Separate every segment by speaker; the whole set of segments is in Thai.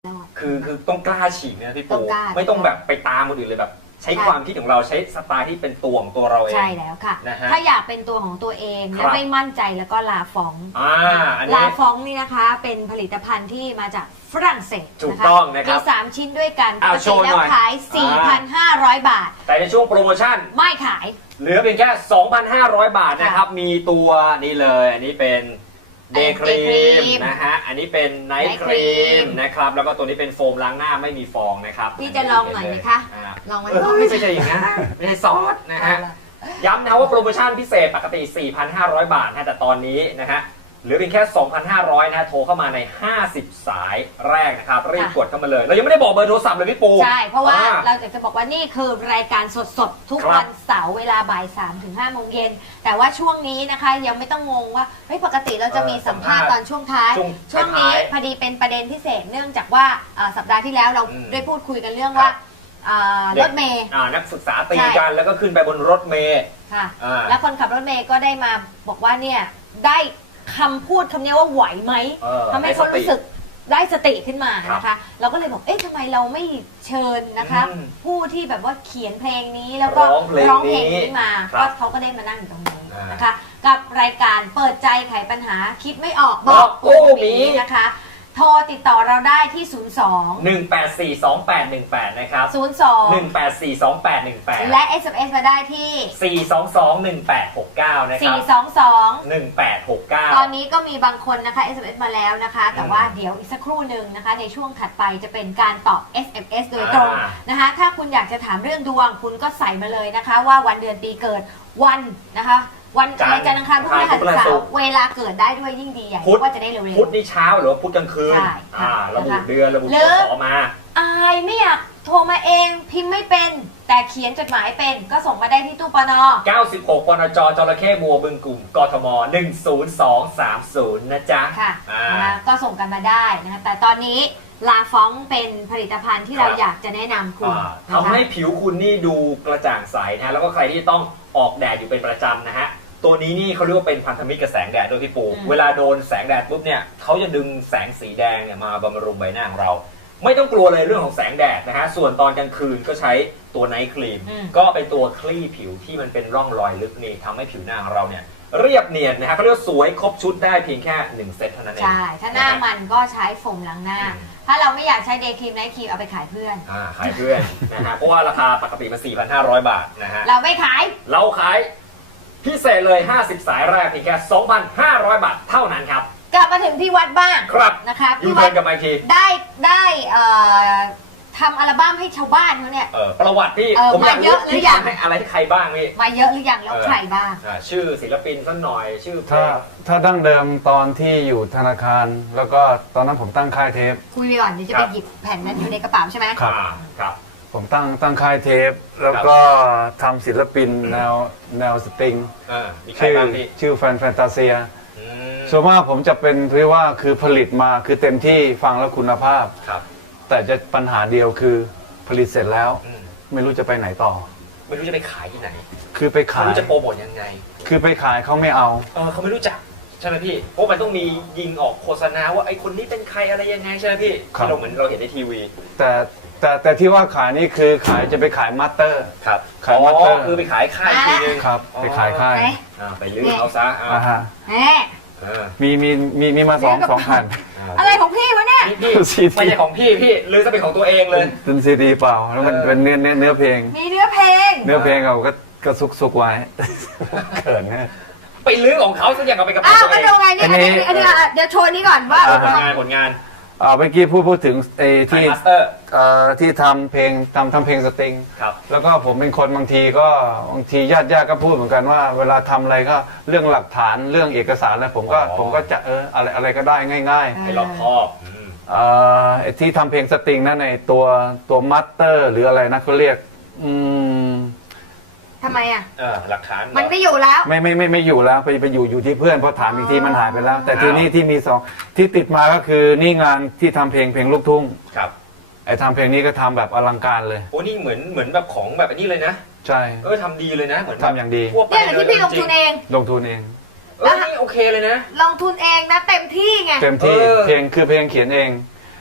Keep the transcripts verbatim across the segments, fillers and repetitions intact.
Speaker 1: คือคือต้องกล้าฉีกนะพี่
Speaker 2: ต้
Speaker 1: ปู
Speaker 2: องกล้า
Speaker 1: ไม่ต้องแบบไปตามคนอื่นเลยแบบ ใช้ความคิดของเราใช้สไตล์ที่เป็นตัวของตัวเราเอง
Speaker 2: ใช่แล้วค่ะ
Speaker 1: นะฮะ
Speaker 2: ถ้าอยากเป็นตัวของตัวเอง
Speaker 1: ครั
Speaker 2: และ
Speaker 1: บ
Speaker 2: ไม่มั่นใจแล้วก็ลาฟอง
Speaker 1: อ่าอันนี้
Speaker 2: ลาฟองนี่นะคะ เป็นผลิตภัณฑ์ที่มาจากฝรั่งเศส
Speaker 1: ถูกต้องนะครับ
Speaker 2: มีสามชิ้นด้วยกันป
Speaker 1: อ้าว
Speaker 2: ก
Speaker 1: โช
Speaker 2: ติ
Speaker 1: ว์หน่
Speaker 2: แล้
Speaker 1: อ
Speaker 2: วย ขาย สี่พันห้าร้อย บาท
Speaker 1: แต่ในช่วงโปรโมชั่น
Speaker 2: ไม่ขาย
Speaker 1: เหลือเพียงแค่ สองพันห้าร้อย บาทนะครับ มีตัวนี้เลย อันนี้เป็นเดย์ครี
Speaker 2: Day
Speaker 1: ม
Speaker 2: Cream
Speaker 1: นะฮะ อันนี้เป็นไนท์
Speaker 2: Night
Speaker 1: ครีม
Speaker 2: Cream
Speaker 1: นะครับ แล้วก็ตัวนี้เป็นโฟมล้างหน้าไม่มีฟองนะครับ
Speaker 2: พี่จะลองหน่อยไหมคะ
Speaker 1: อ่า
Speaker 2: ลองไหม
Speaker 1: เออไม่ใช่อย่างนั้นไม่ใช่ซอสนะฮะ ย้ำนะว่าโปรโมชั่นพิเศษปกติ สี่พันห้าร้อย บาทนะแต่ตอนนี้นะฮะเหลือเพียงแค่ สองพันห้าร้อย นะฮะโทรเข้ามาใน ห้าสิบ สายแรกนะครับ รีบกดเข้ามาเลย เรายังไม่ได้บอกเบอร์โทรศัพท์เลยพี่ปู
Speaker 2: ใช่ เพราะว่า
Speaker 1: อ่
Speaker 2: เราจะจะบอกว่านี่คือรายการสดๆ ทุก
Speaker 1: ครับ
Speaker 2: วันเสาร์เวลาบ่ายสามถึงห้าโมงเย็น แต่ว่าช่วงนี้นะคะยังไม่ต้องงงว่าเฮ้ยปกติเราจะมีสัมภาษณ์ตอนช่วงท้าย
Speaker 1: ช่วง
Speaker 2: ช่วงนี้
Speaker 1: ท้ายๆ
Speaker 2: พอดีเป็นประเด็นพิเศษเนื่องจากว่าเอ่อสัปดาห์ที่แล้วเรา
Speaker 1: อืม
Speaker 2: ได้พูดคุยกันเรื่อง
Speaker 1: ครับ
Speaker 2: ว่าเอ่อ
Speaker 1: เด็
Speaker 2: ร
Speaker 1: ก
Speaker 2: ถเมย์
Speaker 1: อ่านักศึกษาตี
Speaker 2: ใช่
Speaker 1: กันแล้วก็ขึ้นไปบนรถเมล์
Speaker 2: ค่ะ
Speaker 1: อ่า
Speaker 2: แล้วคนขับรถเมย์ก็ได้มาบอกว่าเนี่ยได้คำพูดคำนี้ว่าไหวไหม
Speaker 1: เออ
Speaker 2: ทำให้เขารู้สึกได้สติขึ้นมา
Speaker 1: ครับ
Speaker 2: นะคะ เราก็เลยบอกเอ๊ะทำไมเราไม่เชิญนะคะ
Speaker 1: อืม
Speaker 2: ผู้ที่แบบว่าเขียนเพลงนี้แล้วก็
Speaker 1: ร้องเพลงนี้
Speaker 2: นี้มา
Speaker 1: ครับ
Speaker 2: ก็เขาก็ได้มานั่งอยู่ตรงนี้
Speaker 1: อ่าน
Speaker 2: นะคะ กับรายการเปิดใจไขปัญหาคิดไม่ออกบ
Speaker 1: บอก
Speaker 2: อก
Speaker 1: กู
Speaker 2: กู
Speaker 1: หมี
Speaker 2: มีนะคะ โทรติดต่อเราได้ที่ ศูนย์ สอง
Speaker 1: หนึ่งแปดสี่ สองแปดหนึ่งแปด นะครับ
Speaker 2: ศูนย์ สอง
Speaker 1: หนึ่งแปดสี่ สองแปดหนึ่งแปด
Speaker 2: และ เอส เอ็ม เอส มาได้ที่
Speaker 1: สี่สองสอง หนึ่งแปดหกเก้า นะครั
Speaker 2: สี่
Speaker 1: บ
Speaker 2: สองสอง
Speaker 1: หนึ่งแปดหกเก้า
Speaker 2: ตอนนี้ก็มีบางคนนะคะ เอส เอ็ม เอส มาแล้วนะคะ แต่ว่า
Speaker 1: อืม
Speaker 2: เดี๋ยวอีกสักครู่หนึ่งนะคะ ในช่วงถัดไปจะเป็นการตอบ เอส เอ็ม เอส โดยตรง
Speaker 1: อ่า
Speaker 2: นะคะ ถ้าคุณอยากจะถามเรื่องดวง คุณก็ใส่มาเลยนะคะ ว่าวันเดือนปีเกิดวันนะคะ วัน
Speaker 1: จันทร์
Speaker 2: อะไรจันทร์อังคารพุธพฤหัส
Speaker 1: พฤหัส
Speaker 2: เสา
Speaker 1: ศุก
Speaker 2: ร์
Speaker 1: ร์
Speaker 2: เวลาเกิดได้ด้วยยิ่งดีใหญ่
Speaker 1: พุธ
Speaker 2: ว่าจะได้เร็ว
Speaker 1: พุธนี่เช้าหรือว่าพุธกลางคืน
Speaker 2: ใช่ค่ะ
Speaker 1: อ่าระบุ
Speaker 2: นะคะ
Speaker 1: เดือนระบุ
Speaker 2: หรื
Speaker 1: พ
Speaker 2: อ
Speaker 1: ศมา
Speaker 2: ๆอายไม่อยากโทรมาเองพิมพ์ไม่เป็น แต่เขียนจดหมายเป็นก็ส่งมาได้ที่ตู้ปน
Speaker 1: เก้าสิบหก ปนจจระเข้บัวบึงกลุ่มกทม หนึ่งศูนย์สองสามศูนย์ นะจ๊ะ
Speaker 2: ค่ะ
Speaker 1: อ่า
Speaker 2: นะคะก็ส่งกันมาได้นะคะแต่ตอนนี้ลาฟองเป็นผลิตภัณฑ์ที่เรา
Speaker 1: ครับ
Speaker 2: อยากจะแนะนำคุณ
Speaker 1: อ่า
Speaker 2: นะคะ
Speaker 1: ทำให้ผิวคุณนี่ดูกระจ่างใสนะฮะแล้วก็ใครที่ต้องออกแดดอยู่เป็นประจำนะฮะตัวนี้นี่เขาเรียกว่าเป็นพันธมิตรกับแสงแดดด้วยพี่ปู
Speaker 2: อืม
Speaker 1: เวลาโดนแสงแดดปุ๊บเนี่ยเขาจะดึงแสงสีแดงเนี่ยมาบำรุงใบหน้าของเรา ไม่ต้องกลัวเลยเรื่องของแสงแดดนะฮะส่วนตอนกลางคืนก็ใช้ตัวไนท์ครีม
Speaker 2: อืม
Speaker 1: ก็เป็นตัวคลี่ผิวที่มันเป็นร่องรอยลึกนี่ทำให้ผิวหน้าของเราเนี่ยเรียบเนียนนะฮะเขาเรียกว่าสวยครบชุดได้เพียงแค่หนึ่งเซตเท่านั้นเอง
Speaker 2: ใช่ ถ้าหน้ามันก็ใช้โฟมล้างหน้า
Speaker 1: อืม
Speaker 2: ถ้าเราไม่อยากใช้เดย์ครีมไนท์ครีมเอาไปขายเพื่อน
Speaker 1: อ่าขายเพื่อน นะฮะเพราะว่าราคาปกติมัน สี่พันห้าร้อย บาทนะฮะ
Speaker 2: เราไม่ขาย
Speaker 1: เราขายพิเศษเลย ห้าสิบ สายแรกเพียงแค่ สองพันห้าร้อย บาทเท่านั้นครับ
Speaker 2: กลับมาถึงพี่วัดบ้าง
Speaker 1: ครับ
Speaker 2: นะคะ
Speaker 1: ยู
Speaker 2: พี่
Speaker 1: เทิ
Speaker 2: วั
Speaker 1: ร์
Speaker 2: ด
Speaker 1: นกลับมาอีกที
Speaker 2: ได้ได้เอ่อทำอัลบั้มให้ชาวบ้านเขาเนี่ย
Speaker 1: เออประวัติพี่
Speaker 2: เออ
Speaker 1: ผมอยาก
Speaker 2: มาเยอะหรือยัง
Speaker 1: ให้อะไรให้ใครบ้างพี่
Speaker 2: มาเยอะหรือยังแล้ว
Speaker 1: เออ
Speaker 2: ใครบ้าง
Speaker 1: อ่าชื่อศิลปินสักหน่อยชื่อเพล
Speaker 3: ถ้าง ถ้าดั้งเดิมตอนที่อยู่ธนาคาร แล้วก็ตอนนั้นผมตั้งค่ายเทป
Speaker 2: คุยไปก่อนเดี๋ยวจะ
Speaker 1: ค
Speaker 2: ไป
Speaker 1: รับ
Speaker 2: หยิบแผ่นนั้นอยู่ในกระเป๋าใช่ไหม
Speaker 3: ครับ
Speaker 1: อ่าครับ
Speaker 3: ผมตั้งตั้งค่ายเทป แล้วก็ทำศิลปินแนวแนวสตริง
Speaker 1: เออมีใคร
Speaker 3: ชื่อ
Speaker 1: บ้างพี่
Speaker 3: ชื่อแฟนแฟนตาเซีย
Speaker 1: อืม
Speaker 3: ส่วนมากผมจะเป็นเรียกว่าคือผลิตมาคือเต็มที่ฟังแล้วคุณภาพ
Speaker 1: ครับ
Speaker 3: แต่จะปัญหาเดียวคือผลิตเสร็จแล้ว
Speaker 1: อืม
Speaker 3: ไม่รู้จะไปไหนต่อ
Speaker 1: ไม่รู้จะไปขายที่ไหน
Speaker 3: คือไป
Speaker 1: ไม่
Speaker 3: ขาย
Speaker 1: รู้จะโปรโมทยังไง
Speaker 3: คือไปขายเขาไม่เอา
Speaker 1: เออเขาไม่รู้จักใช่ไหมพี่เพราะมันต้องมียิงออกโฆษณาว่าไอ้คนนี้เป็นใครอะไรยังไงใช่ไหมพี่
Speaker 3: ครับ
Speaker 1: ที่เราเหมือนเราเห็นในทีวี
Speaker 3: แต่แต่แต่ที่ว่าขายนี่คือขายจะไปขายมาสเตอร์
Speaker 1: ครับ
Speaker 3: ขายมาสเตอร์
Speaker 1: คือไปขายค่ายทีนึง
Speaker 3: ครับไปขายค่าย
Speaker 2: ไหน
Speaker 1: อ่าไปลื้อเขาซะอ่า
Speaker 3: อ่าฮะ
Speaker 2: แหม
Speaker 1: เออ
Speaker 3: มีมีมีมีมาสองสองพัน
Speaker 2: อะไรของพี่วะเนี่ย
Speaker 1: พี่พี่
Speaker 3: ซี ดี
Speaker 1: ไม่ใช่ของพี่พี่ลื้อจะเป็นของตัวเองเลย
Speaker 3: เป็นซีดีเปล่าแล้วมัน
Speaker 1: เออ
Speaker 3: เป็นเนื้อเนื้อเนื้อเพลง
Speaker 2: มีเนื้อเพลง
Speaker 3: เนื้อเพลงเราก็ก็ซุกซุกไว้ เขินนะ
Speaker 1: ไปลื้อของเขาซะอย่างเอาไปกระ
Speaker 2: อ้า
Speaker 1: เป๋าว ตัว
Speaker 2: ก็
Speaker 1: เอง
Speaker 2: ดูไงนี่
Speaker 3: อั
Speaker 2: อัน
Speaker 3: นนี้
Speaker 2: นี้อันนี้อ่ะเดี๋ยวโชว์นี้ก่อนว่า
Speaker 3: อ่า
Speaker 1: ผลงานผลงาน
Speaker 3: อ่าเมื่อกี้พูดพูดถึงไอ้
Speaker 1: ที่
Speaker 3: ที่
Speaker 1: มาสเตอร์
Speaker 3: เอ่อที่ทำเพลงทำทำเพลงสตริง
Speaker 1: ครับ
Speaker 3: แล้วก็ผมเป็นคนบางทีก็บางทีญาติญาติก็พูดเหมือนกันว่า เวลาทำอะไรก็เรื่องหลักฐานเรื่องเอกสารอะไรผมก็
Speaker 1: อ๋อ
Speaker 3: ผมก็จะเอออะไรอะไรก็ได้ง่าย
Speaker 1: ให้รอบคอบอืม
Speaker 3: ๆเอ่อไอ้ที่ทำเพลงสตริงนั่นในตัวตัวมัตเตอร์หรืออะไรนะเขาเรียกอืม
Speaker 2: ทำไมอ่ะ
Speaker 1: เออหลักฐาน
Speaker 2: มันไม่อยู่แล้ว
Speaker 3: ไม่ไม่ไม่ไม่อยู่แล้วไปไปอยู่อยู่ที่เพื่อนพอถามอีกทีมันหายไปแล้ว แต่ทีนี้ที่มีสองที่ติดมาก็คือนี่งานที่ทำเพลงเพลงลูกทุ่ง
Speaker 1: ครับ
Speaker 3: ไอ้ทำเพลงนี้ก็ทำแบบอลังการเลย
Speaker 1: โอ้นี่เหมือนเหมือนแบบของแบบอันนี้เลยนะ
Speaker 3: ใช่
Speaker 1: เออทำดีเลยนะเหมือนแบบ
Speaker 3: ทำอย่างดี
Speaker 1: ทั่วไป
Speaker 2: เนี่ยที่พี่ลงทุนเอง
Speaker 3: ลงทุนเอง
Speaker 1: เออนี่โอเคเลยนะ
Speaker 2: ลงทุนเองนะเต็มที่ไง
Speaker 3: เต็มที่
Speaker 1: เออ
Speaker 3: เพลงคือเพลงเขียนเอง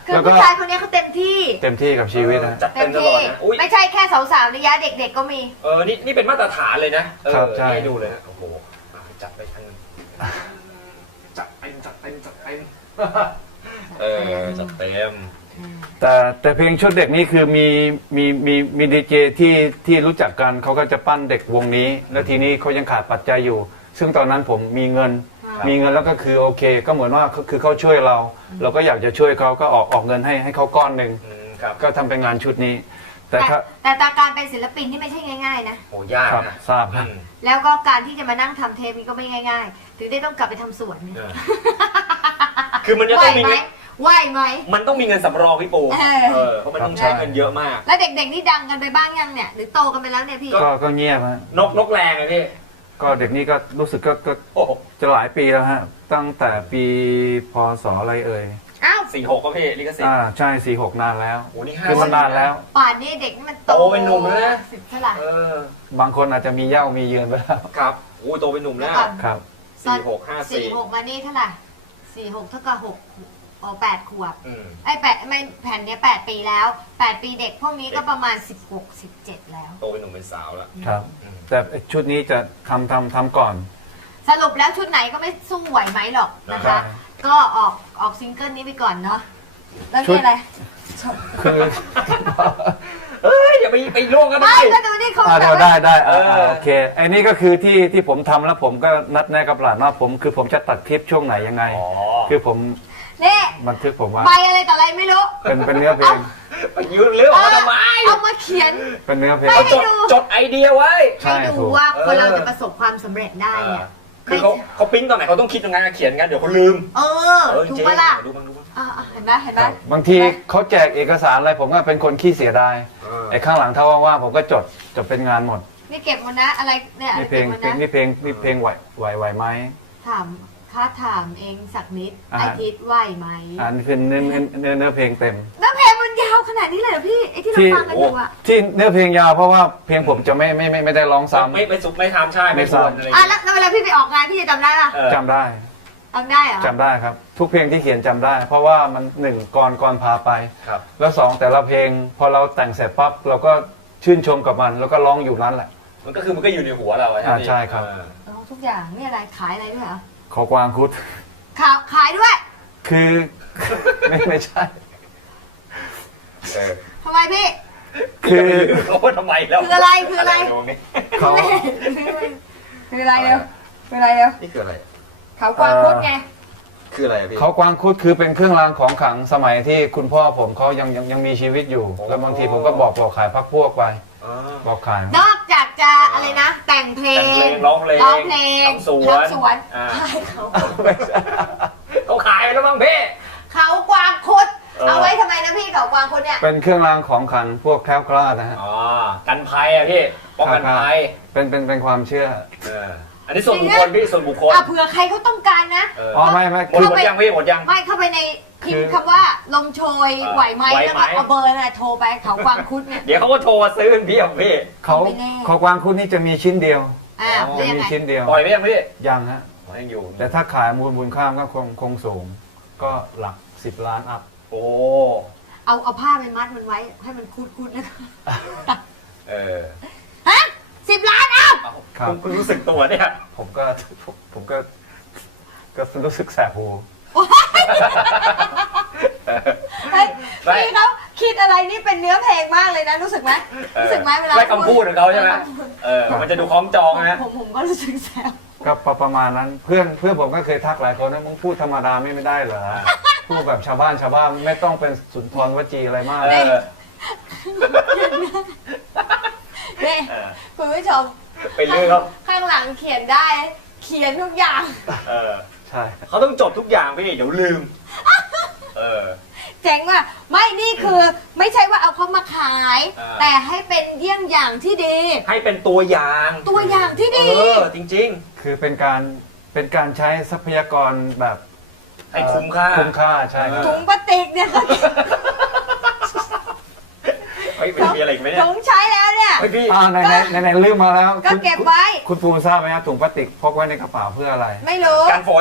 Speaker 2: คือ
Speaker 3: แล้วก็
Speaker 2: ผู้ชายคนนี้เขาเต็มที่
Speaker 3: เต็มที่กับชีวิตนะ
Speaker 1: จัด
Speaker 2: เต็
Speaker 1: เต็
Speaker 2: ม
Speaker 1: มตลอ
Speaker 2: ที่
Speaker 1: ดนะอุ้ย
Speaker 2: ไม่ใช่แค่สาวๆนะยะเด็กๆก็มี
Speaker 1: เออนี่นี่เป็นมาตรฐานเลยนะเออ
Speaker 3: ครับใช่
Speaker 1: ให้ดูเลยนะโอ้โหอ่ะจัดไปอันหนึงจัดเต็มจัดเต็มจัดเต็มเออจัดเต็ม
Speaker 3: แต่แต่เพลงชุดเด็กนี่คือมีมีมีมีดีเจที่ที่รู้จักกันเขาก็จะปั้นเด็กวงนี้ แล้วทีนี้เขายังขาดปัจจัยอยู่ ซึ่งตอนนั้นผมมีเงิน
Speaker 2: ครับ
Speaker 3: มีเงินแล้วก็คือโอเค ก็เหมือนว่าเขาคือเขาช่วยเรา เราก็อยากจะช่วยเขาก็ออกออกเงินให้ให้เขาก้อนหนึ่ง
Speaker 1: อืมครับ
Speaker 3: ก็ทำเป็นงานชุดนี้ แต่
Speaker 2: แต่
Speaker 3: ถ้า
Speaker 2: แต่แต่การเป็นศิลปินที่ไม่ใช่ง่ายๆนะ
Speaker 1: โหยาก
Speaker 3: ครับ
Speaker 1: นะ
Speaker 3: ทราบค
Speaker 1: อื
Speaker 3: รับ
Speaker 1: ม
Speaker 2: แล้วก็การที่จะมานั่งทำเทปนี้ก็ไม่ง่ายๆ ถึงได้ต้องกลับไปทำสวนเนี่ย
Speaker 1: เออคือมันจะ
Speaker 2: ไหว
Speaker 1: ต้องมี
Speaker 2: ไหม
Speaker 1: เงิน
Speaker 2: ไหวไหม
Speaker 1: มันต้องมีเงินสำรองพี่ปู
Speaker 2: เออ
Speaker 1: เออเพราะมันต้องใช้เงินเยอะมาก
Speaker 2: แล้วเด็กๆนี่ดังกันไปบ้างยังเนี่ย หรือโตกันไปแล้วเนี่ยพี่
Speaker 3: ก็ก็เงียบฮะ
Speaker 1: นกนกแรงเลยพี่
Speaker 3: ก็เด็กนี่ก็รู้สึกก็ก็
Speaker 1: โอ้โห
Speaker 3: จะหลายปีแล้วฮะตั้งแต่ปีพศอะไรเอ่ย
Speaker 1: อ้าวสี่หกก็พี่ลิขสิทธิ์
Speaker 3: อ่าใช่สี่หกนานแล้ว
Speaker 1: โอ้นี่ห้า
Speaker 3: คือมันนานแล้ว
Speaker 2: ป่านนี้เด็กนี่มันโต
Speaker 1: โตเป็นหนุ่มแล้วนะ
Speaker 2: สิบเท่าไหร่
Speaker 1: เออบ
Speaker 3: างคนอาจจะมีเหย้ามีเยือนไปแล้ว
Speaker 1: ครับโอ้ยโตเป็นหนุ่มแล้ว
Speaker 3: ครับ
Speaker 1: สี่หกห้า
Speaker 2: สี่
Speaker 1: สี่
Speaker 2: หกมานี่เท่าไหร่สี่หกเท่ากับหกอ๋อแปดขวบ
Speaker 1: อืม
Speaker 2: ไอ้แปดไม่แผ่นเนี้ยแปดปีแล้วแปดปีเด็กพวกนี้ก็ประมาณสิบหกสิบเจ็ดแล้ว
Speaker 1: โตเป็นหนุ่มเป็นสาวแล้ว
Speaker 3: ครับ
Speaker 1: อืม
Speaker 3: แต่ชุดนี้จะทำทำทำก่อน
Speaker 2: สรุปแล้วชุดไหนก็ไม่สู้ไหวไหมหรอกนะ
Speaker 3: ครั
Speaker 2: คะ
Speaker 3: บ
Speaker 2: ก็ออกออกซิงเกิลนี้ไปก่อนเนาะแล้ว
Speaker 3: ชุ
Speaker 2: นี่
Speaker 3: ด
Speaker 2: อะไร
Speaker 3: คือ
Speaker 1: เอ้ยอย่าไปไปล่วงกัน
Speaker 2: ไม่
Speaker 1: ดิ
Speaker 2: ก็ดูนี่เขา
Speaker 3: อ่า
Speaker 2: แบบ
Speaker 3: เดี๋ยวได้
Speaker 2: ว่า
Speaker 3: ได้อ่า
Speaker 1: เออ
Speaker 3: อ่าโอเคไอ้นี่ก็คือที่ที่ผมทำแล้วผมก็นัดแนะกับหลานว่าผมคือผมจะตัดคลิปช่วงไหนยังไง
Speaker 1: อ๋อ
Speaker 3: คือผม
Speaker 2: นี่
Speaker 3: บันทึกผมว่า
Speaker 2: ใบอะไรต่ออะไรไม่รู้
Speaker 3: เป็นเป็นเนื้อเพลง
Speaker 1: ไปยืนเรื่องออกมาทำไม
Speaker 2: เอามาเขียน
Speaker 3: เป็นเนื้อเพลง
Speaker 2: ไม่
Speaker 1: เอาจดจดไอเดียไว้
Speaker 3: ใช่
Speaker 2: ให้
Speaker 3: ถู
Speaker 2: ดู
Speaker 3: ก
Speaker 2: ว่าคน
Speaker 1: เออ
Speaker 2: เราจะประสบความสำเร็จได้เนี่ย
Speaker 1: คือเขาเขาปริ้นตอนไหนเขาต้องคิดตรงนั้นเขียนกันเดี๋ยวเขาลืม
Speaker 2: เออ
Speaker 1: เออ
Speaker 2: ถูก
Speaker 1: เจ๊
Speaker 2: ปะล่ะ
Speaker 1: ดูบ้างดูบ้าง
Speaker 2: อ่าเห็นไหมเห็นไหม
Speaker 3: ครับบางทีเขาแจกเอกสารอะไรผมก็เป็นคนขี้เสียดาย
Speaker 1: เออ
Speaker 3: ไอ้ข้างหลังถ้าว่างๆผมก็จดจดเป็นงานหมด
Speaker 2: นี่เก็บหมดนะอะไรเนี่ย
Speaker 3: นี่เพล
Speaker 2: เก็บ
Speaker 3: ง
Speaker 2: หมด
Speaker 3: เพลง
Speaker 2: นะ
Speaker 3: นี่เพลงนี่เพลงไหวไหวไหวไหม
Speaker 2: ถามค้าถามเองสักนิด
Speaker 3: อ่า
Speaker 2: อาทิตย์ไหวไหม
Speaker 3: อ่านี่คือเนื้อเนื้อเนื้อเนื้อเพลงเต็ม
Speaker 2: แล้วเพลงมันยาวขนาดนี้เลยเหรอพี่ไอ้ที่เรา
Speaker 3: ที่
Speaker 2: ฟังกันอยู่อะ
Speaker 3: ที่เนื้อเพลงยาวเพราะว่าเพลงผมจะไม่ไม่ไม่ไม่ได้ร้องซ้ำ
Speaker 1: ไม่ไม่สุกไม่ทำใช่ไม่
Speaker 3: ไม่
Speaker 1: ควร
Speaker 3: ซ้ำ
Speaker 1: อะไร
Speaker 2: อ่ะแล้วแล้วเวลาพี่ไปออกงานพี่จะจำได้ปะ
Speaker 1: เออ
Speaker 3: จำได้
Speaker 2: จำได้เหรอ
Speaker 3: จำได้ครับ ทุกเพลงที่เขียนจำได้ เพราะว่ามันหนึ่งก่อนก่อนพาไป
Speaker 1: ครับ
Speaker 3: แล้วสองแต่ละเพลงพอเราแต่งเสร็จปั๊บเราก็ชื่นชมกับมัน แล้วก็ร้องอยู่นั้นแหละ
Speaker 1: มันก็คือมันก็อยู่ในหัวเราอะ
Speaker 3: อ่าใช่ครับ
Speaker 1: เออ
Speaker 2: อ๋อทุกอย่างนี่อะไรขายอะไรด้วยเหรอ
Speaker 3: ขอกวางคุด
Speaker 2: ขายขายด้วย
Speaker 3: คือ ไม่ไม่ใช่
Speaker 1: เออ
Speaker 2: ทำไมพี่
Speaker 3: คือ
Speaker 1: เขาว่าทำไมแล้ว
Speaker 2: คืออะไรคืออะไร
Speaker 1: ตรงนี้
Speaker 3: เขา
Speaker 2: คืออะไรเร็วคืออะไรเร็ว
Speaker 1: นี่คืออะไร
Speaker 2: เขากวางคุดไง
Speaker 1: คืออะไรอะพี่
Speaker 3: เขากวางคุดคือเป็นเครื่องรางของขลังสมัยที่คุณพ่อผมเขายังยังยังมีชีวิตอยู่
Speaker 1: โอ้
Speaker 3: แล้วบางทีผมก็บอกบอกขายพักพวกไป
Speaker 1: อ๋อ
Speaker 3: บอกขาย
Speaker 2: นอกจากจะอะไรนะ แต่งเพล
Speaker 1: แต่งเพล
Speaker 2: ง
Speaker 1: งร้องเพลง
Speaker 2: ร้องเพลง
Speaker 1: ทำสวน
Speaker 2: ทำสวน
Speaker 1: อ่า
Speaker 2: ขายเขา
Speaker 1: เขาขายไปแล้วมั้งพี่
Speaker 2: เขากวางคุด
Speaker 1: เออ
Speaker 2: เอาไว้ทำไมนะพี่เขากวางคุดเนี่ย
Speaker 3: เป็นเครื่องรางของขลังพวกแคล้วคลาดนะฮะ
Speaker 1: อ๋อกันภัยอะพี่ป้องกันภัย
Speaker 3: เป็นเป็นเป็นความเชื่อ
Speaker 1: เอออันนี้ส่วนบุคคลพี่ส่วนบุคคล
Speaker 2: อ่ะเผื่อใครเขาต้องการนะ
Speaker 1: เออ
Speaker 3: อ๋อไม่ไม่
Speaker 1: หมดหมดยังพี่หมดยัง
Speaker 2: ไม่เข้าไปในพิม
Speaker 3: คื
Speaker 2: พ์
Speaker 3: อ
Speaker 2: คำว่าลมโชย
Speaker 1: เออ
Speaker 2: ไหวไหม
Speaker 1: ไหว
Speaker 2: แล้ว
Speaker 1: ไหม
Speaker 2: ก็เอาเบอร์น่ะโทรไปเขากวางคุดเนี่ย
Speaker 1: เดี๋ยวเขาก็โทรมาซื้อพี่ของพี่
Speaker 3: เขา
Speaker 2: ไม่แน่
Speaker 3: เขากวางคุดนี่จะมีชิ้นเดียว
Speaker 2: อ่า
Speaker 1: อ๋อ
Speaker 2: แล้ว
Speaker 3: จะ
Speaker 2: ยัง
Speaker 3: มี
Speaker 2: ไง
Speaker 3: ชิ้นเดียว
Speaker 1: ปล่อยไปยังพี่
Speaker 3: ยังฮะ
Speaker 1: อ๋อยังอยู่
Speaker 3: แต่ถ้าขายมูลมูลค่าก็คงคงสูง ก็หลักสิบล้านอัพ
Speaker 1: โอ้
Speaker 2: เอาเอาผ้าไปมัดมันไว้ให้มันคุดคุดแล้วก็
Speaker 1: เออ
Speaker 2: ฮะสิบล้านเอ้า
Speaker 1: เอา
Speaker 3: ครับ
Speaker 1: ผมเพิ่งรู้สึกตัวเนี่ย
Speaker 3: ผมก็ผมผมก็ก็รู้สึกแสบหู
Speaker 2: เฮ้ยพี่เขาคิดอะไรนี่เป็นเนื้อเพลงมากเลยนะรู้สึกไหมรู้สึกไหมเวลา
Speaker 1: ไล่คำพูดของเขาใช่ไหมเออมันจะดูคล้องจองนะ
Speaker 2: ผมผมก็รู้สึกแซว
Speaker 3: ก็ประประมาณนั้นเพื่อนเพื่อนผมก็เคยทักหลายคนนะมึงพูดธรรมดาไม่ไม่ได้เหรอพูดแบบชาวบ้านชาวบ้านไม่ต้องเป็นสุนทรวจีอะไรมาก
Speaker 1: เออ
Speaker 2: นี่
Speaker 1: เออ
Speaker 2: คุณผู้ชม
Speaker 1: ไปเรื่อยเขา
Speaker 2: ข้างหลังเขียนได้ เขียนทุกอย่าง
Speaker 1: เออ
Speaker 3: ใช่
Speaker 1: เขาต้องจดทุกอย่างพี่เดี๋ยวลืม เออ
Speaker 2: เจ๋งว่ะไม่นี่คือไม่ใช่ว่าเอาเขามาขาย
Speaker 1: อ่า
Speaker 2: แต่ให้เป็นเยี่ยงอย่างที่ดี
Speaker 1: ให้เป็นตัวอย่าง
Speaker 2: ตัวอย่างที่
Speaker 1: เอ
Speaker 2: ดี
Speaker 1: อจริง
Speaker 3: คือเป็นการเป็นการใช้ทรัพยากรแบบ
Speaker 1: ๆ ให้คุ้มค่า
Speaker 3: คุ้มค่าใช่ครับ
Speaker 2: ถุงพลาสติกเนี่ยเขา
Speaker 1: เฮ้ยมันมีอะไรอีกไหมเนี่ย
Speaker 2: ถุงใช้แล้วเนี่ย
Speaker 1: เฮ้ยพี่
Speaker 3: อ่าในในในในลืมมาแล้ว
Speaker 2: ก็
Speaker 3: คุณ
Speaker 2: เก็บไว้
Speaker 3: คุณปูทราบไหมครับถุงพลาสติกพกไว้ในกระเป๋าเพื่ออะไร
Speaker 2: ไม่รู้
Speaker 1: การฝน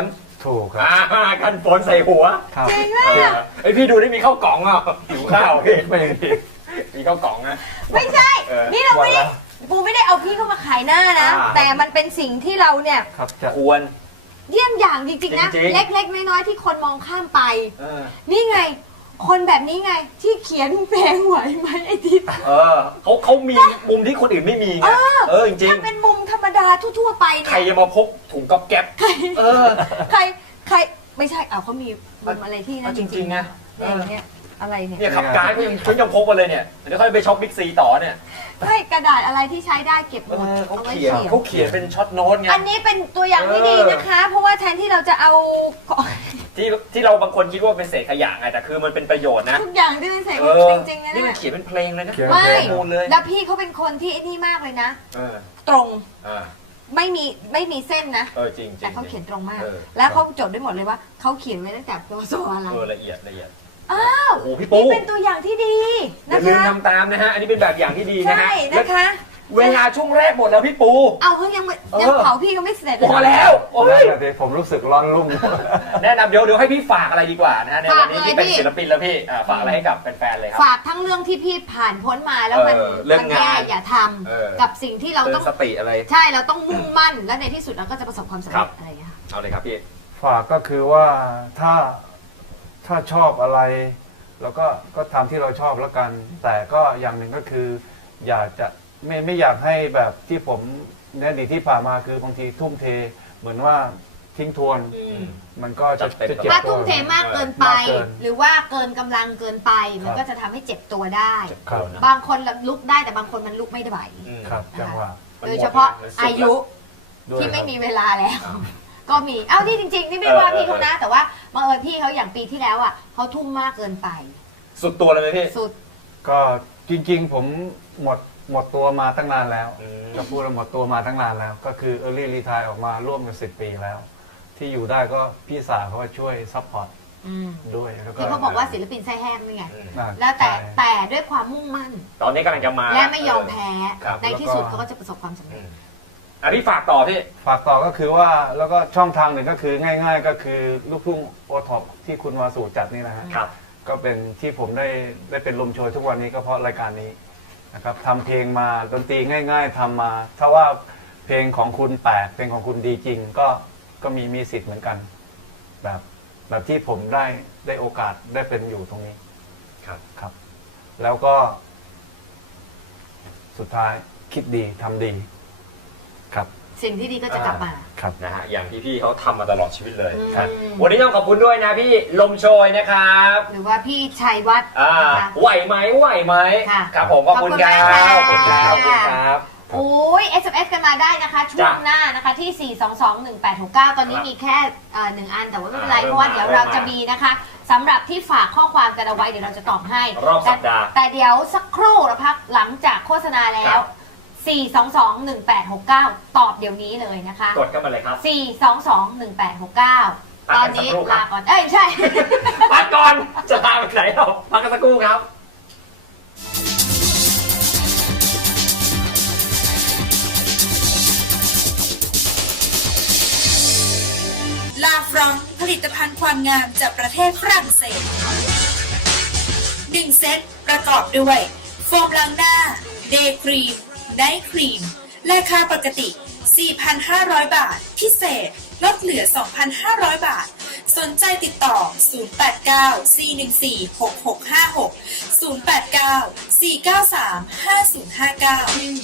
Speaker 3: ถูกครับ
Speaker 1: อ่ากันฝนใส่หัว
Speaker 3: ครับ
Speaker 2: จริง
Speaker 1: เอ
Speaker 2: อ่ะ
Speaker 1: อไอยพี่ดูได้มีข้าวกล่องอ่ะหิวข้าวพี่
Speaker 3: ไม่มี
Speaker 1: มีข้าวกล่องนะ
Speaker 2: ไม่ใช่
Speaker 1: เออ
Speaker 2: นี่เราไม่ได้
Speaker 3: วันละ
Speaker 2: ปูไม่ได้เอาพี่เข้ามาขายหน้านะ
Speaker 1: อ่า
Speaker 2: แต่มันเป็นสิ่งที่เราเนี่ย
Speaker 3: ครับจะ
Speaker 1: ควร
Speaker 2: เยี่ยมอย่างจริงๆนะ
Speaker 1: จริงๆ
Speaker 2: เล็กๆน้อยๆที่คนมองข้ามไป
Speaker 1: เออ
Speaker 2: นี่ไง คนแบบนี้ไง ที่เขียนเพลงไหวไหมไอ้ทิศ
Speaker 1: เออเขาเขามีมุมที่คนอื่นไม่มีไง
Speaker 2: เออ
Speaker 1: เออจริง
Speaker 2: ถ้าเป็นมุมธรรมดาทั่วๆไป
Speaker 1: ๆ
Speaker 2: เนี่
Speaker 1: ใคร
Speaker 2: ย
Speaker 1: จะมาพกถุงก๊อบแก๊ป
Speaker 2: ใคร
Speaker 1: เออ
Speaker 2: ใครใครไม่ใช่เอาเขามีมุมอะไรที่นั่น
Speaker 1: เอา
Speaker 2: จ
Speaker 1: จริ
Speaker 2: ริ
Speaker 1: ง
Speaker 2: ง
Speaker 1: ๆ
Speaker 2: ๆ
Speaker 1: นะ
Speaker 2: เนี่ยเนี่ยอะไรเนี่ย
Speaker 1: เนี่ยขับการ์ดก็ยังเขายังพกมาเลยเนี่ยเดี๋ยวค่อยไปช็อปบิ๊กซีต่อเนี่ย
Speaker 2: ไม่กระดาษอะไรที่ใช้ได้เก็บห
Speaker 1: เอ
Speaker 2: มด
Speaker 1: อเขา
Speaker 2: เอาไว้
Speaker 1: เขียน
Speaker 2: เขียน
Speaker 1: เขาเขียนเป็นช็อตโน้ตไง
Speaker 2: อันนี้เป็นตัวอย่างที่ดีนะคะ เพราะว่าแทนที่เราจะเอา
Speaker 1: ที่ที่เราบางคนคิดว่าเป็นเศษขยะไงแต่คือมันเป็นประโยชน์นะ
Speaker 2: ทุกอย่างที่เป็นเศษ
Speaker 1: เออ
Speaker 2: จริงๆนะ
Speaker 1: นี่
Speaker 2: เนี่
Speaker 1: มัน
Speaker 2: ย
Speaker 1: เขียนเป็นเพลงเลยนะ
Speaker 3: เขียน
Speaker 2: ไม่
Speaker 1: ข้อมูลเลย
Speaker 2: แล้วพี่เขาเป็นคนที่ไอ้นี่มากเลยนะ
Speaker 1: เออ
Speaker 2: ตรง
Speaker 1: อ่า
Speaker 2: ไม่มีไม่มีเส้นนะ
Speaker 1: เออจริงจริง
Speaker 2: แต่เขาเขียนตรงมาก
Speaker 1: เออ
Speaker 2: แล้วเขาจดได้หมดเลยว่าเขาเขียนไว้ตั้งแต่ตัวโซอะไร
Speaker 1: เออละเอียดละเอียด
Speaker 2: อ้าว
Speaker 1: โอ้โหพี่ปู
Speaker 2: นี่เป็นตัวอย่างที่ดี
Speaker 1: อย่า
Speaker 2: นะ
Speaker 1: ลืม
Speaker 2: คะ
Speaker 1: ทำตามนะฮะอันนี้เป็นแบบอย่างที่ดีนะฮะ
Speaker 2: ใช่นะคะ
Speaker 1: เวลาช่วงแรกหมดแล้วพี่ปู
Speaker 2: เอาเขายังไม่
Speaker 1: เออ
Speaker 2: ยังเผาพี่ก็ไม่เสร็จ
Speaker 1: พอแล้วโอ้
Speaker 3: นั่
Speaker 1: ย
Speaker 3: นแหละสิผมรู้สึกร้อนรุ่ม
Speaker 1: แนะนำเดี๋ยวเดี๋ยวให้พี่ฝากอะไรดีกว่านะฮะในวันนี้
Speaker 2: ฝากเลย
Speaker 1: ที่เป็น
Speaker 2: พี่
Speaker 1: ศิลปินแล้วพี่อ่าฝากอะไรให้กับแฟนๆเลยครับ
Speaker 2: ฝากทั้งเรื่องที่พี่ผ่านพ้นมาแล้วมัน
Speaker 1: เออเรื่อง
Speaker 2: มันแย่
Speaker 1: งาน
Speaker 2: อย่าท
Speaker 1: เออ
Speaker 2: ำกับสิ่งที่เรา
Speaker 1: เตือ
Speaker 2: ต้อง
Speaker 1: นสติอะไร
Speaker 2: ใช่เราต้องมุ่งมั่น และในที่สุดเราก็จะประสบความสำ
Speaker 1: ครั
Speaker 2: เร็จ
Speaker 1: บ
Speaker 2: อะไรอย่างเงี้ยค่ะ
Speaker 1: เอาเลยครับพี่
Speaker 3: ฝากก็คือว่าถ้าถ้าชอบอะไรเราก็ก็ทำที่เราชอบแล้วกัน แต่ก็อย่างหนึ่งก็คืออยากจะไม่ไม่อยากให้แบบที่ผมในอดีตที่ผ่านมาคือบางทีทุ่มเท เหมือนว่าทิ้งทวน มันก็จะ
Speaker 1: จัดเต็ม
Speaker 3: จะเจ็บ
Speaker 2: ถ้า
Speaker 3: ตั
Speaker 2: ทุ่
Speaker 3: ว
Speaker 2: มเทมากเกินไป
Speaker 3: มากเกิน
Speaker 2: หรือว่าเกินกำลังเกินไป มัน
Speaker 3: ครับ
Speaker 2: ก็จะทำให้เจ็บตัวได้
Speaker 3: ครับ
Speaker 2: บางคนลุกได้แต่บางคนมันลุกไม่ไหว
Speaker 1: อืม
Speaker 3: ครับจังหวะ
Speaker 1: มันหมด
Speaker 2: โดยเฉพาะ
Speaker 1: มันสุด
Speaker 2: อายุ
Speaker 3: ด้วย
Speaker 2: ที่ไม่
Speaker 3: ครับ
Speaker 2: มีเวลาแล้ว
Speaker 1: อ้าว
Speaker 2: ก็มี เอ้านี่จริงๆ นี่ไม่
Speaker 1: เออ
Speaker 2: ว่าพี่
Speaker 1: เออ
Speaker 2: เขานะ แต่ว่าบังเอิญพี่เขาอย่างปีที่แล้วอ่ะเขาทุ่มมากเกินไป
Speaker 1: สุดตัวเลยไหมพี่
Speaker 2: สุด
Speaker 3: ก็จริงๆ ผมหมดหมดตัวมาตั้งนานแล้ว
Speaker 1: อืม
Speaker 3: ก็พูดว่าหมดตัวมาตั้งนานแล้ว ก็คือ Early Retire ออกมาร่วมกันสิบปีแล้ว ที่อยู่ได้ก็พี่สาวเขาก็ช่วยซัพพอร์ต
Speaker 2: อืม
Speaker 3: ด้วยแล้วก็
Speaker 2: ที่เขาบอกว่าศิลปินไส้แห้งนี่ไง
Speaker 1: อืม
Speaker 3: อ่า
Speaker 2: แล้วแต่
Speaker 3: ใช่
Speaker 2: แต่ด้วยความมุ่งมั่น
Speaker 1: ตอนนี้กำลังจะมา
Speaker 2: และไม่ยอมแพ้
Speaker 1: ครับ
Speaker 2: ในที่สุดเขาก็จะประสบความสำ
Speaker 1: อื
Speaker 2: เร็จ
Speaker 1: มอ่ะพี่ฝากต่อพี่
Speaker 3: ฝากต่อก็คือว่าแล้วก็ช่องทางหนึ่งก็คือง่าย ๆ ก็คือลูกทุ่งโอท็อปที่คุณวาสูจัดนี่นะฮะ
Speaker 1: ครับ
Speaker 3: ก็เป็นที่ผมได้ได้เป็นลมโชยทุกวันนี้ก็เพราะรายการนี้นะครับทำเพลงมาดนตรีง่าย ๆทำมา ถ้าว่าเพลงของคุณแปลกเพลงของคุณดีจริง ก็ก็มีมีสิทธิ์เหมือนกัน แบบแบบที่ผมได้ได้โอกาสได้เป็นอยู่ตรงนี้
Speaker 1: ครับ
Speaker 3: ครับ แล้วก็ สุดท้ายคิดดีทำดี ครับ
Speaker 2: สิ่งที่ดีก็จะกลับมา
Speaker 3: ครับ
Speaker 1: นะฮะอย่างที่พี่เขาทำมาตลอดชีวิตเลย
Speaker 2: อืม
Speaker 1: ครับวันนี้ต้องขอบคุณด้วยนะพี่ลมโชยนะครับ
Speaker 2: หรือว่าพี่ชัยวัฒน์
Speaker 1: อ่า
Speaker 2: นะคะ
Speaker 1: ไหวไหมไหวไหม
Speaker 2: ค่ะ
Speaker 1: ครับผมขอบคุณครับ
Speaker 2: ขอบคุณมากค่ะ
Speaker 1: ขอบคุณครับ
Speaker 2: โอ้ย เอส เอ็ม เอส กันมาได้นะคะ ช่วงหน้านะคะที่ สี่ สอง สอง หนึ่ง แปด หก เก้า ตอนนี้
Speaker 1: ครับ
Speaker 2: มีแค่เอ่อหนึ่งอันแต่ว่าไม่เป็นไร
Speaker 1: อ่า
Speaker 2: เพราะว่าเดี๋ยว
Speaker 1: เริ่มมา
Speaker 2: เราจะมีนะคะสำหรับที่ฝากข้อความกันเอาไว้เดี๋ยวเราจะตอบให้
Speaker 1: รอบสัปดาห์
Speaker 2: แต่แต่เดี๋ยวสักครู่เราพักหลังจากโฆษณาแล้
Speaker 1: ครั
Speaker 2: ว
Speaker 1: บ
Speaker 2: สี่ สอง สอง หนึ่ง แปด หก เก้า ตอบเดี๋ยวนี้เลยนะคะ
Speaker 1: กดเข้ามาเลยครับ
Speaker 2: สี่ สอง สอง หนึ่ง แปด หก เก้า
Speaker 1: พัก
Speaker 2: ต
Speaker 1: กั
Speaker 2: อน
Speaker 1: นสัก
Speaker 2: นี้
Speaker 1: ครู่ครับ
Speaker 2: ลาก่อน เอ้ยใช่
Speaker 1: พักก่อนจะตามไปไหนเราพักกันสักครู่ครับ
Speaker 4: ลาฟรองผลิตภัณฑ์ความงามจากประเทศฝรั่งเศสหนึ่งเซตประกอบด้วยโฟมล้างหน้า เดย์ครีม ไนท์ครีม ราคาปกติ สี่พันห้าร้อย บาท พิเศษ ลดเหลือ สองพันห้าร้อย บาท สนใจติดต่อ ศูนย์ แปด เก้า สี่ หนึ่ง สี่ หก หก ห้า หก ศูนย์ แปด เก้า สี่ เก้า สาม ห้า ศูนย์ ห้า เก้า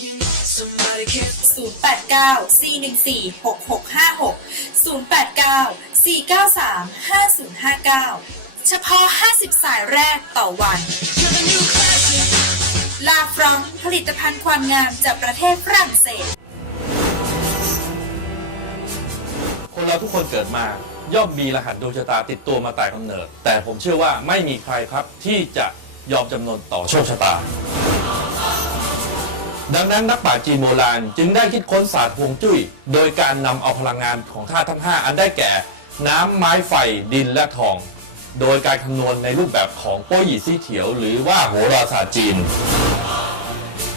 Speaker 4: ศูนย์ แปด เก้า สี่ หนึ่ง สี่ หก หก ห้า หก ศูนย์ แปด เก้า สี่ เก้า สาม ห้า ศูนย์ ห้า เก้า เฉพาะ ห้าสิบ สายแรกต่อวัน ลาฟรองผลิตภัณฑ์ความงามจากประเทศฝรั่งเศส
Speaker 5: คนเราทุกคนเกิดมาย่อมมีรหัสดวงชะตาติดตัวมาแต่กำเนิด แต่ผมเชื่อว่าไม่มีใครครับที่จะยอมจำนนต่อโชคชะตา ดังนั้นนักปราชญ์จีนโบราณจึงได้คิดค้นศาสตร์ฮวงจุ้ยโดยการนำเอาพลังงานของธาตุทั้ง ห้า อันได้แก่ น้ำไม้ไฟดินและทอง โดยการคำนวณในรูปแบบของโป้หยี่ซี่เถียวหรือว่าโหราศาสตร์จีน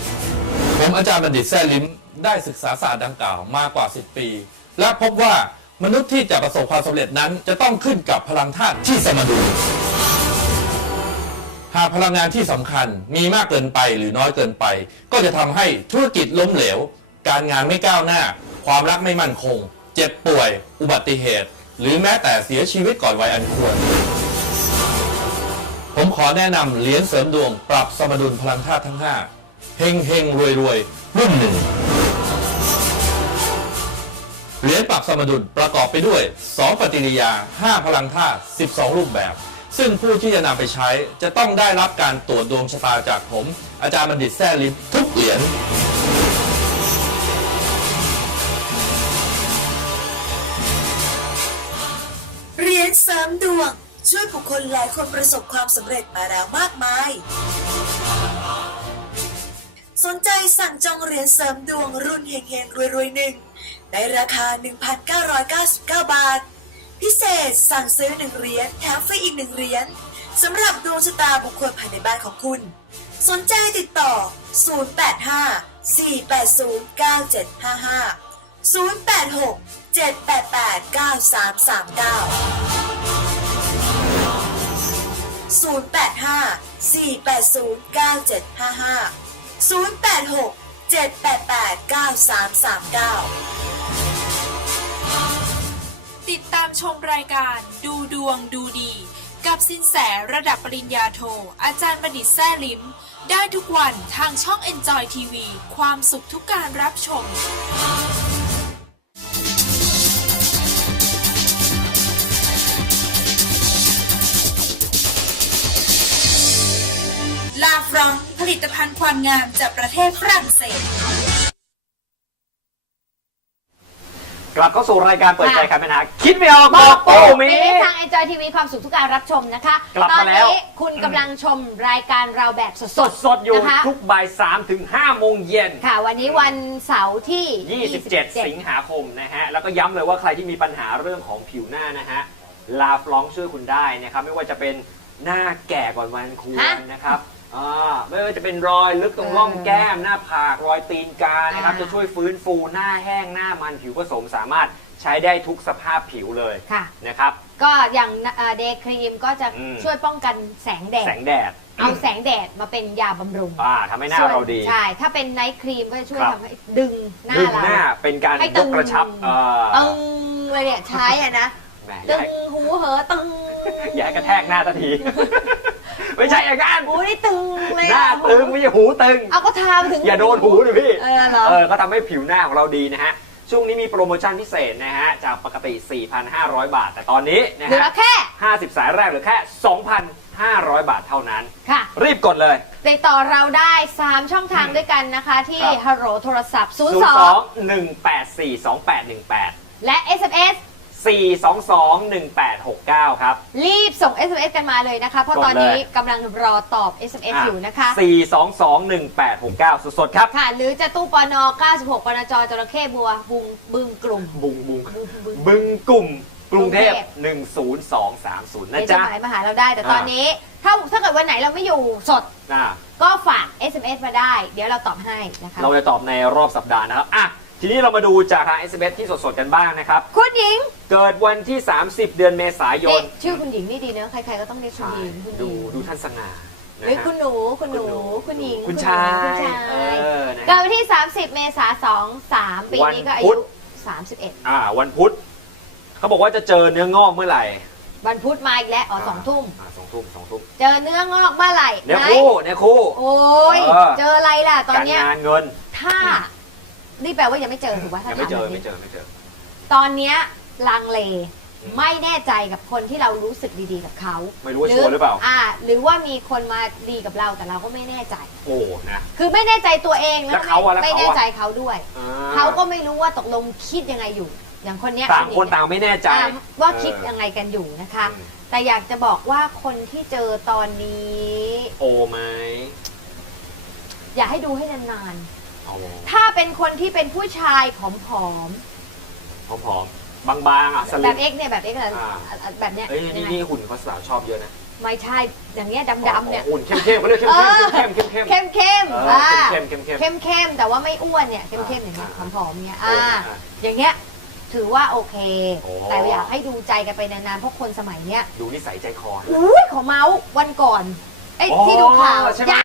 Speaker 5: ผมอาจารย์บัณฑิตแซ่ลิ้มได้ศึกษาศาสตร์ดังกล่าวมากว่าสิบปี และพบว่ามนุษย์ที่จะประสบความสำเร็จนั้นจะต้องขึ้นกับพลังธาตุที่สมดุล หากพลังงานที่สำคัญมีมากเกินไปหรือน้อยเกินไป ก็จะทำให้ธุรกิจล้มเหลว การงานไม่ก้าวหน้า ความรักไม่มั่นคง เจ็บป่วย อุบัติเหตุ หรือแม้แต่เสียชีวิตก่อนวัยอันควร ผมขอแนะนำเหรียญเสริมดวงปรับสมดุลพลังธาตุทั้งห้าเฮงเฮงรวยรวยรุ่นหนึ่งเหรียญปรับสมดุลประกอบไปด้วยสองปฏิกิริยาห้าพลังธาตุสิบสองรูปแบบ ซึ่งผู้ที่จะนำไปใช้จะต้องได้รับการตรวจดวงชะตาจากผม อาจารย์บัณฑิตแซ่ลิมทุกเหรียญ
Speaker 4: เหรียญเสริมดวงช่วยบุคคลหลายคนประสบความสำเร็จมาแล้วมากมาย สนใจสั่งจองเหรียญเสริมดวงรุ่นเฮงเฮงรวยรวยหนึ่งในราคา หนึ่งพันเก้าร้อยเก้าสิบเก้า บาท พิเศษสั่งซื้อหนึ่งเหรียญแถมฟรีอีกหนึ่งเหรียญสำหรับดวงชะตาบุคคลภายในบ้านของคุณ สนใจติดต่อ ศูนย์ แปด ห้า สี่ แปด ศูนย์ เก้า เจ็ด ห้า ห้า ศูนย์ แปด หก เจ็ด แปด แปด เก้า สาม สาม เก้า ศูนย์ แปด ห้า สี่ แปด ศูนย์ เก้า เจ็ด ห้า ห้า ศูนย์ แปด หก เจ็ด แปด แปด เก้า สาม สาม เก้า
Speaker 6: ติดตามชมรายการดูดวงดูดี กับสินแสระดับปริญญาโท อาจารย์บัณฑิตแซ่ลิม ได้ทุกวันทางช่อง Enjoy ที วี ความสุขทุกการรับชม
Speaker 4: ลาฟรองผลิตภัณฑ์ความงามจากประเทศฝรั่งเศส
Speaker 1: กลับเข้าสู่รายการเปิดใจ
Speaker 2: ค่ะ
Speaker 1: ครับปัญหาคิดไม่ออกบอกปูมี
Speaker 2: มีทาง Enjoy ที วี ความสุขทุกการรับชมนะคะ
Speaker 1: กลับ
Speaker 2: ตอ
Speaker 1: มาน แล้ว
Speaker 2: นี้คุณกำลังชมรายการเราแบบสด
Speaker 1: สดสดๆอยู่
Speaker 2: นะคะ
Speaker 1: ทุกบ่ายสามถึงห้าโมงเย็น
Speaker 2: ค่ะ วันนี้วันเสาร์ที่
Speaker 1: ยี่สิบเจ็ด สิงหาคมนะฮะ แล้วก็ย้ำเลยว่าใครที่มีปัญหาเรื่องของผิวหน้านะฮะ ลาฟลองช่วยคุณได้นะครับ ไม่ว่าจะเป็นหน้าแก่ก่อนวันควรนะครับอ่าไม่ว่าจะเป็นรอยลึกตรงร่องแก้ม หน้าผาก รอยตีนกา นะครับ จะช่วยฟื้นฟูหน้าแห้ง หน้ามันผิวผสมสามารถใช้ได้ทุกสภาพผิวเลย
Speaker 2: ค่ะ
Speaker 1: นะครับ
Speaker 2: ก็อย่างเดย์ครีมก็จะ
Speaker 1: อืม
Speaker 2: ช่วยป้องกันแสงแด
Speaker 1: แส
Speaker 2: ด
Speaker 1: งแดด
Speaker 2: เอาแสงแดดมาเป็นยาบำรุง
Speaker 1: อ่าทำให้หน้าเราดี
Speaker 2: ใช่ ถ้าเป็นไนท์ครีมก็จะช่วย
Speaker 1: ครับ
Speaker 2: ทำให้ดึงหน้า
Speaker 1: ดึง
Speaker 2: เรา
Speaker 1: หน้าเป็นการ
Speaker 2: ให้
Speaker 1: ย
Speaker 2: ตึ
Speaker 1: ก
Speaker 2: ง
Speaker 1: กระชับเอ่อ
Speaker 2: ตึงเลยเนี่ยใช้อะนะ
Speaker 1: แหมอ
Speaker 2: ตึ
Speaker 1: ย่าง ให้
Speaker 2: หูเหอะตึง
Speaker 1: อย่าให้กระแทกหน้าทันที ไม่ใช่อย่างนั้น
Speaker 2: หูนี่ตึงเลย
Speaker 1: หน้า
Speaker 2: อะ
Speaker 1: ตึงไม่ใช่หูตึง
Speaker 2: เอาก็ทาไปถึง
Speaker 1: อย่าโดนหูดิพี่
Speaker 2: เออเหรอ
Speaker 1: เออก็ทำให้ผิวหน้าของเราดีนะฮะ ช่วงนี้มีโปรโมชั่นพิเศษนะฮะ จากปกติ สี่พันห้าร้อย บาท แต่ตอนนี้นะ
Speaker 2: เหลือ
Speaker 1: ฮะ
Speaker 2: แค่
Speaker 1: ห้าสิบสายแรกเหลือแค่ สองพันห้าร้อย บาทเท่านั้น
Speaker 2: ค่ะ
Speaker 1: รีบกดเลย
Speaker 2: ติดต่อเราได้ สาม ช่องทางด้วยกันนะคะ ที่
Speaker 1: ครับ
Speaker 2: ฮัลโหลโทรศัพท์ ศูนย์
Speaker 1: ศูน
Speaker 2: ส
Speaker 1: ย์
Speaker 2: อ
Speaker 1: สอง ง หนึ่ง แปด สี่ สอง แปด หนึ่ง แปด
Speaker 2: และ เอส เอ็ม เอส
Speaker 1: สี่ สอง สอง หนึ่ง แปด หก เก้า ครับ
Speaker 2: รีบส่ง เอส เอ็ม เอส กันมาเลยนะคะ เพราะ
Speaker 1: กด
Speaker 2: ตอนนี้
Speaker 1: เลย
Speaker 2: กำลังรอตอบ เอส เอ็ม เอส อยู่นะคะ
Speaker 1: สี่ สอง สอง หนึ่ง แปด หก เก้า สดๆครับ
Speaker 2: ค่ะ หรือจะตู้ปนเก้าสิบหกปนจจระเข้บัวบุงบึงกลุ่ม
Speaker 1: บุงบุง
Speaker 2: บึงบึง
Speaker 1: บึงกลุ่มกรุงเทพ
Speaker 2: กรุงเทพ
Speaker 1: หนึ่ง ศูนย์ สอง สาม ศูนย์ นะ
Speaker 2: ในจด
Speaker 1: จ๊ะ
Speaker 2: หมายมาหาเราได้ แต่
Speaker 1: อ่า
Speaker 2: ตอนนี้ ถ้าถ้าเกิดวันไหนเราไม่อยู่สด
Speaker 1: อ่า
Speaker 2: ก็ฝาก เอส เอ็ม เอส มาได้ เดี๋ยวเราตอบให้นะคะ
Speaker 1: เราจะตอบในรอบสัปดาห์นะครับ อ่ะ ทีนี้เรามาดูจากทาง เอส เอ็ม เอส ที่สดๆกันบ้างนะครับ
Speaker 2: คุณหญิง
Speaker 1: เกิดวันที่ สามสิบ เดือนเมษาย
Speaker 2: นี่
Speaker 1: น
Speaker 2: ชื่อคุณหญิงนี่ดีเนอะใครๆก็ต้องเรียกคุณหญิงคุณห
Speaker 1: ดู
Speaker 2: ญิง
Speaker 1: ดูท่านสง่านะ
Speaker 2: หรือ
Speaker 1: ฮะ
Speaker 2: คุณหนู คุณหนู คุณหญิง
Speaker 1: คุณ
Speaker 2: หนู
Speaker 1: ชาย
Speaker 2: คุณชา
Speaker 1: เอย อนะ
Speaker 2: เกิดวันที่ สามสิบ เมษายน สอง สาม ปีนี้ก็อา
Speaker 1: วันพุ
Speaker 2: ยุ
Speaker 1: ธ
Speaker 2: สามสิบเอ็ด
Speaker 1: อ่า วันพุธ เขาบอกว่าจะเจอเนื้องอกเมื่อไหร่
Speaker 2: วันพุธมาอีกแล้วอ๋อสองทุ่ม
Speaker 1: อ่าสองทุ่มสองทุ่ม
Speaker 2: เจอเนื้องอกเมื่อไหร่
Speaker 1: เนี่ย
Speaker 2: ไหน
Speaker 1: คู่เนี่ยคู่
Speaker 2: โอ้ย
Speaker 1: เออ
Speaker 2: เจออะไรล่ะ ตอน
Speaker 1: การ
Speaker 2: เนี้ย
Speaker 1: งานเงิน
Speaker 2: ถ้า นี่แปลว่ายังไม่เจอถูกไหมถ้า
Speaker 1: ยังไม่
Speaker 2: ถาม
Speaker 1: เจ
Speaker 2: แบ
Speaker 1: อบ ไม่
Speaker 2: นี้
Speaker 1: เจอไม่เจอ
Speaker 2: ตอนเนี้ยลังเล
Speaker 1: อืม
Speaker 2: ไม่แน่ใจกับคนที่เรารู้สึกดีๆกับเขา
Speaker 1: ไม่รู้ว่าชัวร์หรือเปล่า
Speaker 2: อ่า หรือว่ามีคนมาดีกับเราแต่เราก็ไม่แน่ใจ
Speaker 1: โอ้นะ
Speaker 2: คือไม่แน่ใจตัวเอง
Speaker 1: แล้วเขาอะแล้ว
Speaker 2: ไม่
Speaker 1: เขาอะ
Speaker 2: แน่ใจเขาด้วย
Speaker 1: อ่
Speaker 2: เขาก็ไม่รู้ว่าตกลงคิดยังไงอยู่ อย่างคนเนี้ย
Speaker 1: ต่างคนต่างไม่แน่ใจ
Speaker 2: อ่าว่าคิด
Speaker 1: เออ
Speaker 2: ยังไงกันอยู่นะคะ
Speaker 1: อืม
Speaker 2: แต่อยากจะบอกว่าคนที่เจอตอนนี้
Speaker 1: โอไหม
Speaker 2: อยากให้ดูให้นาน
Speaker 1: โอ้
Speaker 2: ๆ ถ้าเป็นคนที่เป็นผู้ชายผอม
Speaker 1: ผอมๆ บางๆ อ่ะส
Speaker 2: ๆ แบ
Speaker 1: ลิม
Speaker 2: บเอ็กเนี่ยแบบเอ็กอะไร
Speaker 1: อ่า
Speaker 2: แบบเนี้ย
Speaker 1: เอ้ย
Speaker 2: ยัง
Speaker 1: นี่
Speaker 2: ไง
Speaker 1: นี่หุ่นเขาสาวชอบเยอะนะ
Speaker 2: ไม่ใช่อย่างเงี้ยดำๆเนี่ย
Speaker 1: หุ่นเข้มๆเขาเรียกเข้ม
Speaker 2: เออ
Speaker 1: ๆเข้มๆเข้มๆเข้มๆ
Speaker 2: เข้ม
Speaker 1: เอ
Speaker 2: ๆ
Speaker 1: อ
Speaker 2: อ่า
Speaker 1: เข้มๆเข้มๆเข้มๆ
Speaker 2: เข้มๆแต่ว่าไม่อ้วนเนี่ยเข้มๆอย่างเงี้ย
Speaker 1: อ่า
Speaker 2: ผอมๆเงี้ย
Speaker 1: อ่า
Speaker 2: อ่า
Speaker 1: อ่า
Speaker 2: อย่างเงี้ยถือว่าโอเค
Speaker 1: โอ้
Speaker 2: แต่อยากให้ดูใจกันไปนานๆเพราะคนสมัยเนี้ย
Speaker 1: ดูนิสัยใจคอ
Speaker 2: อุ้ยขอเมาส์วันก่อนไอ้
Speaker 1: อ๋อ
Speaker 2: ที่ดูข่าว
Speaker 1: ใช่ไหม